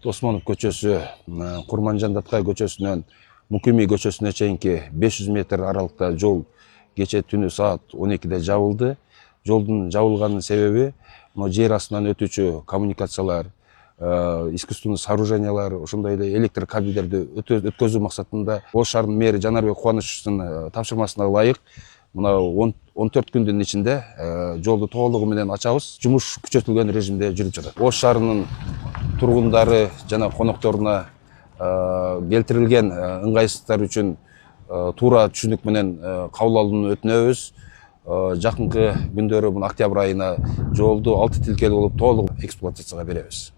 Бейбут Осмонов көчөсү Курманжан Даткай көчөсүнөн Мукими көчөсүнө чейинки 500 метр аралыкта жол кече түнү саат 12-де жабылды. Жолдун жабылганын себеби жер астынан өтүүчү коммуникациялар, искусственный сооружениялар, ошондой эле электр кабелдерди өткөзүү максатында Ош шаарынын мэри Жанарбек Кубанычовдун тапшырмасына ылайык мына 14 күндүн ичинде жолду толугу менен ачабыз. Жумуш күчөтүлгөн режимде жүрүп жатат. Ош шаарынын тургундары жана конокторуна келтирилген ыңгайсыздыктар үчүн туура түшүнүк менен кабыл алууну өтүнөбүз. Жакынкы күндөрү октябрь айына жолду 6 тилкелүү болуп толук эксплуатацияга беребиз.